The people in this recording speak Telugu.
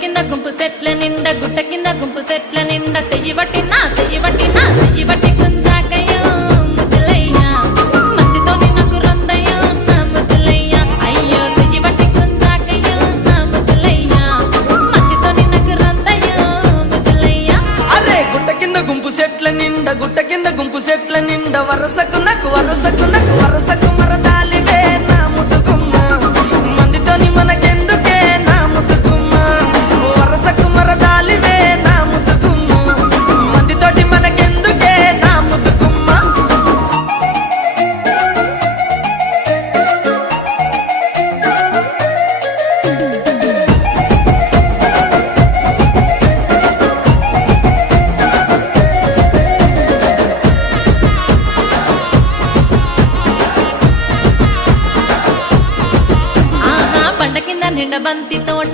కింద గుంపు సెట్ల నిండా గుట్ట కింద గుంపు సెట్ల నిండా చెయ్యి బట్టి గుంజాకయ్యో ముద్దులయ్యా మందితో నాకు రొందయ్యో నా ముద్దులయ్యా అయ్యో చెయ్యి బట్టి గుంజాకయ్యో నా ముద్దులయ్యా మందితో నాకు రొందయ్యో ముద్దులయ్యా అరే గుట్ట కింద గుంపు సెట్ల నిండా వరసకు మరదాలివే నా ముద్దుగుమ్మ మందితోని మనకెందుకే నా ముద్దుగుమ్మ వరసకు మరదాలివే నా ముద్దుగుమ్మ మందితోటి మనకెందుకే నా ముద్దుగుమ్మ ఆహా బండ కింద నిండ బంతి తోట